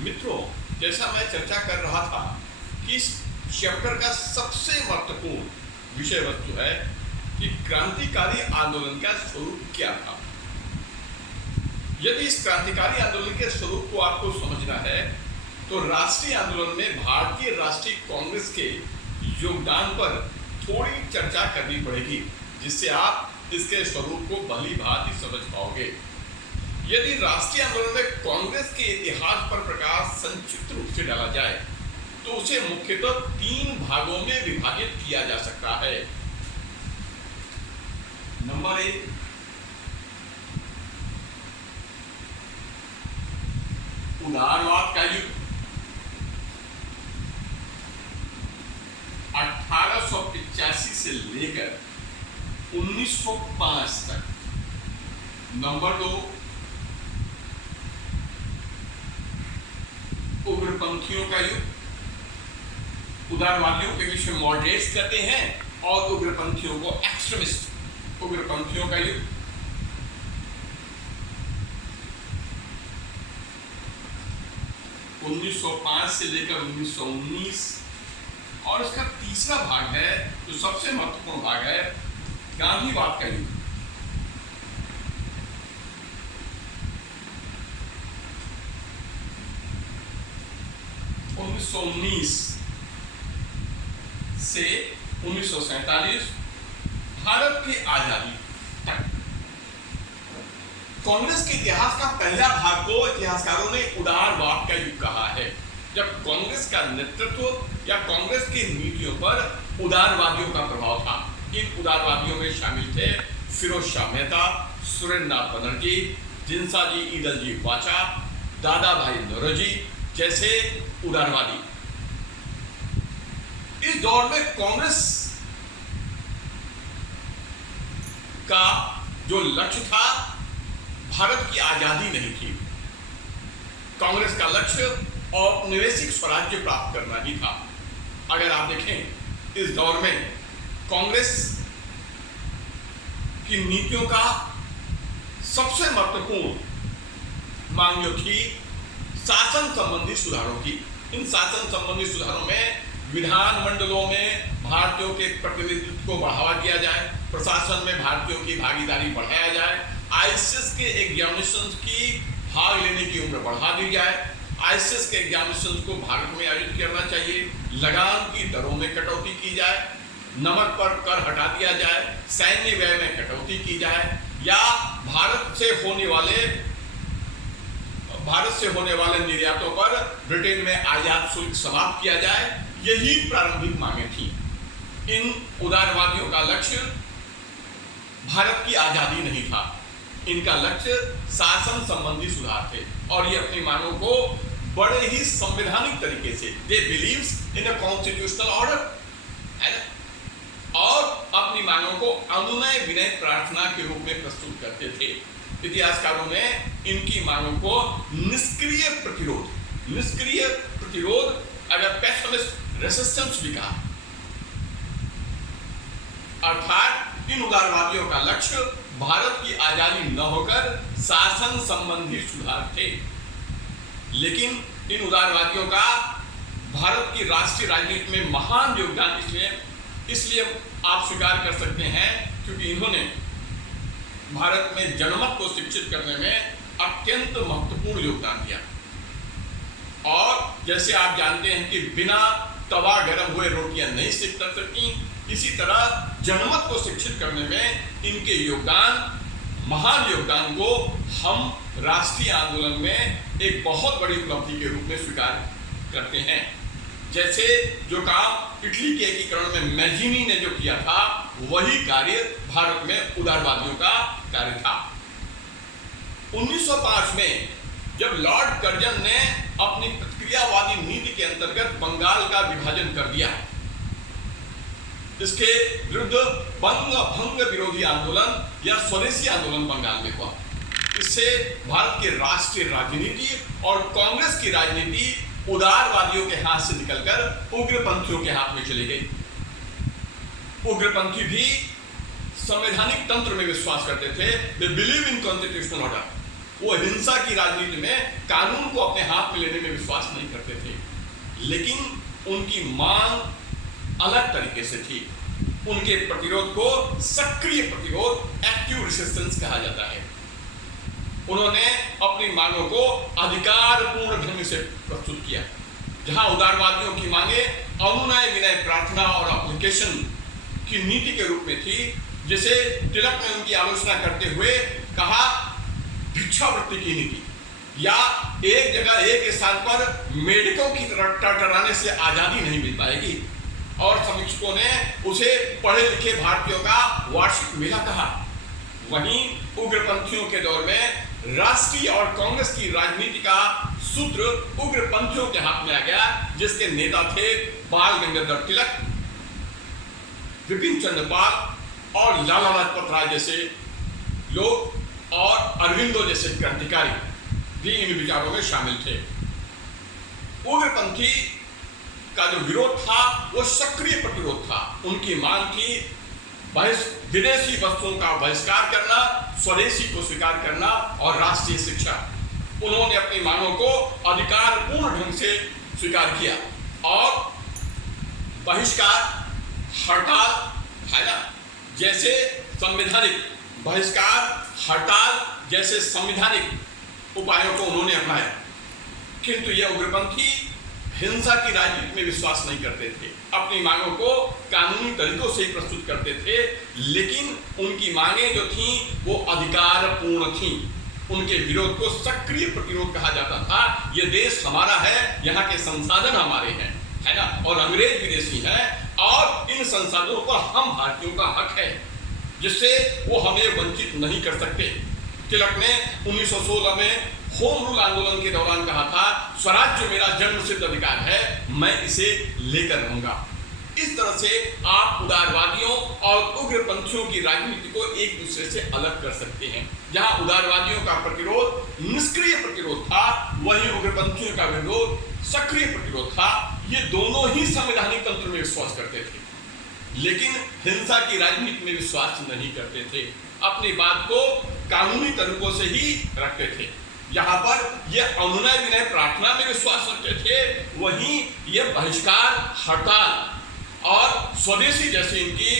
मित्रों, जैसा मैं चर्चा कर रहा था कि इस चैप्टर का सबसे महत्वपूर्ण विषय वस्तु है कि क्रांतिकारी आंदोलन का स्वरूप क्या था। यदि इस क्रांतिकारी आंदोलन के स्वरूप को आपको समझना है तो राष्ट्रीय आंदोलन में भारतीय राष्ट्रीय कांग्रेस के योगदान पर थोड़ी चर्चा करनी पड़ेगी, जिससे आप इसके स्वरूप को भली भांति समझ पाओगे। यदि राष्ट्रीय आंदोलन में कांग्रेस के इतिहास पर प्रकाश संक्षिप्त रूप से डाला जाए तो उसे मुख्यतः 3 भागों में विभाजित किया जा सकता है। नंबर 1, उदारवाद का युग 1885 से लेकर 1905 तक। नंबर 2, उग्रपंथियों का युग। उदारवादियों के विषय मॉडरेट्स कहते हैं और उग्रपंथियों को एक्सट्रीमिस्ट। उग्रपंथियों का युग 1905 से लेकर 1919। और इसका तीसरा भाग है जो सबसे महत्वपूर्ण भाग है, गांधीवाद का युग। से 1947 भारत की आजादी तक। कांग्रेस के इतिहास का पहला भाग को इतिहासकारों ने उदारवाद का युग कहा है, जब कांग्रेस का नेतृत्व या कांग्रेस की नीतियों पर उदारवादियों का प्रभाव था। इन उदारवादियों में शामिल थे फिरोज शाह मेहता, सुरेंद्रनाथ बनर्जी, जिनसाजी ईदलजी वाचा, दादा भाई नौरोजी जैसे उदारवादी। इस दौर में कांग्रेस का जो लक्ष्य था भारत की आजादी नहीं थी। कांग्रेस का लक्ष्य औपनिवेशिक स्वराज्य प्राप्त करना ही था। अगर आप देखें इस दौर में कांग्रेस की नीतियों का सबसे महत्वपूर्ण मांग जो थी शासन संबंधी सुधारों की। इन शासन संबंधी सुधारों में विधानमंडलों में भारतीयों के प्रतिनिधित्व को बढ़ावा दिया जाए, प्रशासन में भारतीयों की भागीदारी बढ़ाया जाए, आईसीएस के एग्जामिनेशंस की भाग लेने की उम्र बढ़ा दी जाए, आईसीएस के एग्जामिनेशंस को भारत में आयोजित करना चाहिए, लगान की दरों में कटौती की जाए, नमक पर कर हटा दिया जाए, सैन्य व्यय में कटौती की जाए, या भारत से होने वाले निर्यातों पर ब्रिटेन में आयात शुल्क समाप्त किया जाए। यही प्रारंभिक मांगे थी। इन उदारवादियों का लक्ष्य भारत की आजादी नहीं था, इनका लक्ष्य शासन संबंधी सुधार थे और ये अपनी मांगों को बड़े ही संवैधानिक तरीके से, they believes in a constitutional order, है ना, और अपनी मांगों को अनुनय विनय प्रार्थना के रूप में प्रस्तुत करते थे। इतिहासकारों ने इनकी मांगों को निष्क्रिय प्रतिरोध अगर पैसिमिस्ट रेसिस्टेंस भी कहा। अर्थात इन उदारवादियों का लक्ष्य भारत की आजादी न होकर शासन संबंधी सुधार थे। लेकिन इन उदारवादियों का भारत की राष्ट्रीय राजनीति में महान योगदान इसलिए आप स्वीकार कर सकते हैं क्योंकि इन्होंने भारत में जनमत को शिक्षित करने में अत्यंत महत्वपूर्ण योगदान दिया। और जैसे आप जानते हैं कि बिना तवा गर्म हुए रोटियां नहीं सिक सकती, इसी तरह जनमत को शिक्षित करने में इनके महान योगदान को हम राष्ट्रीय आंदोलन में एक बहुत बड़ी उपलब्धि के रूप में स्वीकार करते हैं। जैसे जो काम इटली के एकीकरण में मैजीनी ने जो किया था, वही कार्य भारत में उदारवादियों का कार्य था। 1905 में जब लॉर्ड कर्जन ने अपनी प्रतिक्रियावादी नीति के अंतर्गत बंगाल का विभाजन कर दिया, इसके विरुद्ध भंग विरोधी आंदोलन या स्वदेशी आंदोलन बंगाल में हुआ। इससे भारत की राष्ट्रीय राजनीति और कांग्रेस की राजनीति उदारवादियों के हाथ से निकलकर उग्रपंथियों के हाथ में चली गई। उग्रपंथी भी संवैधानिक तंत्र में विश्वास करते थे, they believe in constitutional order. वो हिंसा की राजनीति में कानून को अपने हाथ में लेने में विश्वास नहीं करते थे, लेकिन उनकी मांग अलग तरीके से थी। उनके प्रतिरोध को सक्रिय प्रतिरोध, एक्टिव रेजिस्टेंस कहा जाता है। उन्होंने अपनी मांगों को अधिकारपूर्ण ढंग से प्रस्तुत किया। जहां उदारवादियों की मांगे अनुनय विनय प्रार्थना और एप्लीकेशन की नीति के रूप में थी, जिसे तिलक ने उनकी आलोचना करते हुए कहा भिक्षावृत्ति की नीति, या एक जगह एक स्थान पर मेढकों की तरह टरटराने से आजादी नहीं मिल पाएगी। और समीक्षकों ने उसे पढ़े लिखे भारतीयों का वार्षिक मेला कहा। वहीं उग्रपंथियों के दौर में राष्ट्रीय और कांग्रेस की राजनीति का सूत्र उग्रपंथियों के हाथ में आ गया, जिसके नेता थे बाल गंगाधर तिलक, विपिन चंद्र पाल और लाला लाजपत राय जैसे लोग, और अरविंदो जैसे क्रांतिकारी भी इन विचारों में शामिल थे। उग्रपंथी का जो विरोध था वो सक्रिय प्रतिरोध था। उनकी मांग थी विदेशी वस्तुओं का बहिष्कार करना, स्वदेशी को स्वीकार करना और राष्ट्रीय शिक्षा। उन्होंने अपनी मांगों को अधिकारपूर्ण ढंग से स्वीकार किया और बहिष्कार, हड़ताल है ना, जैसे संवैधानिक बहिष्कार, हड़ताल जैसे संवैधानिक उपायों को उन्होंने अपनाया। किंतु यह उग्रपंथी हिंसा की राजनीति में विश्वास नहीं करते थे। अपनी मांगों को कानूनी तरीकों से ही प्रस्तुत करते थे, लेकिन उनकी मांगें जो थीं वो अधिकारपूर्ण थीं। उनके विरोध को सक्रिय प्रतिरोध कहा जाता था। ये देश हमारा है, यहाँ के संसाधन हमारे हैं, है ना, और अंग्रेज विदेशी हैं, और इन संसाधनों पर हम भारतीयों का हक है, जिससे वो हमें वंचित नहीं कर सकते। तिलक ने 1916 में होम रूल आंदोलन के दौरान कहा था, स्वराज्य मेरा जन्म सिद्ध अधिकार है, मैं इसे लेकर रहूंगा। इस तरह से आप उदारवादियों और उग्रपंथियों की राजनीति को एक दूसरे से अलग कर सकते हैं। जहां उदारवादियों का प्रतिरोध निष्क्रिय प्रतिरोध था, वहीं उग्रपंथियों का विरोध सक्रिय प्रतिरोध था। ये दोनों ही संवैधानिक तंत्र में विश्वास करते थे, लेकिन हिंसा की राजनीति में विश्वास नहीं करते थे। अपनी बात को कानूनी तरीकों से ही रखते थे। यहाँ पर यह अनुनय विनय प्रार्थना में विश्वास रखते थे, वहीं यह बहिष्कार, हड़ताल और स्वदेशी जैसी इनकी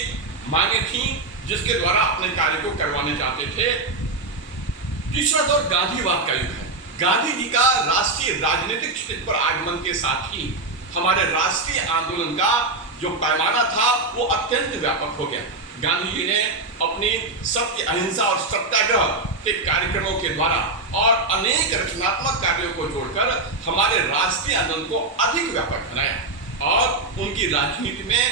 मांगे थी, जिसके द्वारा अपने कार्य को करवाने चाहते थे। तीसरा दौर गांधीवाद का युग है। गांधी जी का राष्ट्रीय राजनीतिक स्थिति पर आगमन के साथ ही हमारे राष्ट्रीय आंदोलन का जो पैमाना था वो अत्यंत व्यापक हो गया। गांधी जी ने अपनी सत्य, अहिंसा और सत्याग्रह के कार्यक्रमों के द्वारा और अनेक रचनात्मक कार्यों को जोड़कर हमारे राष्ट्रीय आंदोलन को अधिक व्यापक बनाया, और उनकी राजनीति में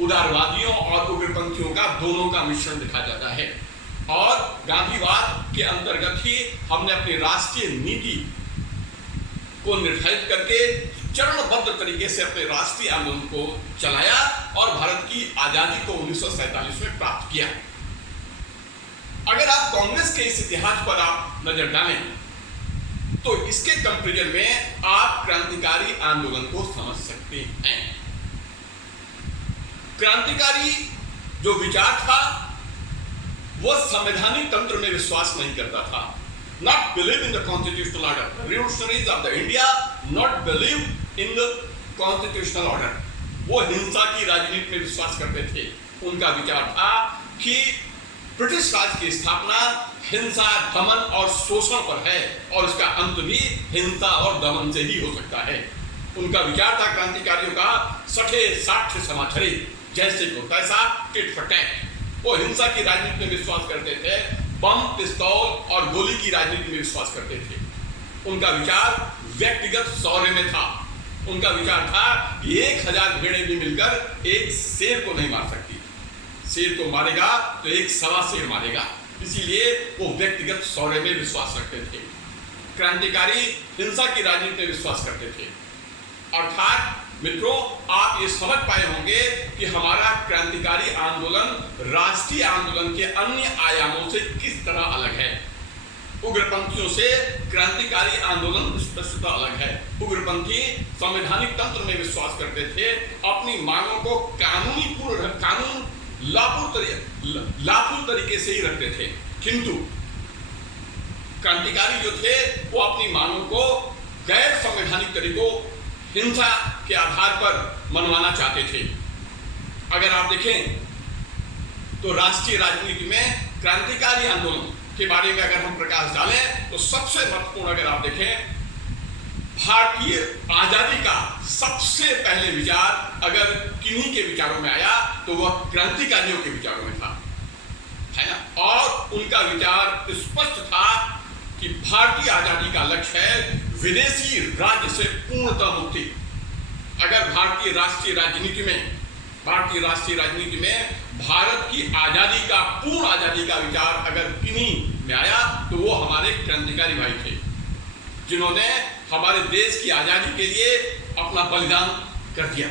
उदारवादियों और उग्रपंथियों का दोनों का मिश्रण दिखा जाता है। और गांधीवाद के अंतर्गत ही हमने अपनी राष्ट्रीय नीति को निर्धारित करके चरणबद्ध तरीके से अपने राष्ट्रीय आंदोलन को चलाया और भारत की आजादी को 1947 में प्राप्त किया। अगर आप कांग्रेस के इस इतिहास पर आप नजर डालें तो इसके कंपैरिजन में आप क्रांतिकारी आंदोलन को समझ सकते हैं। क्रांतिकारी जो विचार था वह संवैधानिक तंत्र में विश्वास नहीं करता था। Not believe in the constitutional order. Revolutionaries of the India not believe in the constitutional order. वो हिंसा की राजनीति में विश्वास करते थे। उनका विचार था कि ब्रिटिश राज की स्थापना हिंसा, दमन और शोषण पर है, और इसका अंत भी हिंसा और दमन से ही हो सकता है। उनका विचार था क्रांतिकारियों का, सठे साक्ष्य समाचारी, जैसे को तैसा, टिट फॉर टैट। वो हिंसा की राजनीति में विश्वास करते थे, बम, पिस्तौल और गोली की राजनीति में विश्वास करते थे। उनका विचार व्यक्तिगत शौर्य में था। उनका विचार था कि 1000 भेड़ें भी मिलकर एक शेर को नहीं मार सकती। शेर को मारेगा तो एक सवा शेर मारेगा। इसीलिए वो व्यक्तिगत शौर्य में विश्वास रखते थे। क्रांतिकारी हिंसा की राजनीति में विश्वास करते थे। अर्थात मित्रों, आप ये समझ पाए होंगे कि हमारा क्रांतिकारी आंदोलन राष्ट्रीय आंदोलन के अन्य आयामों से किस तरह अलग है। उग्रपंथियों से क्रांतिकारी आंदोलन स्पष्टतः अलग है। उग्रपंथी संवैधानिक तंत्र में विश्वास करते थे, अपनी मांगों को कानून लाफुल तरीके से ही रखते थे। किंतु क्रांतिकारी जो थे वो अपनी मांगों को गैर संवैधानिक तरीकों, हिंसा के आधार पर मनवाना चाहते थे। अगर आप देखें तो राष्ट्रीय राजनीति में क्रांतिकारी आंदोलन के बारे में अगर हम प्रकाश डालें तो सबसे महत्वपूर्ण, अगर आप देखें, भारतीय आजादी का सबसे पहले विचार अगर किन्हीं के विचारों में आया तो वह क्रांतिकारियों के विचारों में था, है ना। और उनका विचार स्पष्ट था कि भारतीय आजादी का लक्ष्य है विदेशी राज्य से पूर्णतः मुक्ति। अगर भारतीय राष्ट्रीय राजनीति में भारत की आजादी का, पूर्ण आजादी का विचार अगर किन्हीं में आया तो वो हमारे क्रांतिकारी भाई थे, जिन्होंने हमारे देश की आजादी के लिए अपना बलिदान कर दिया।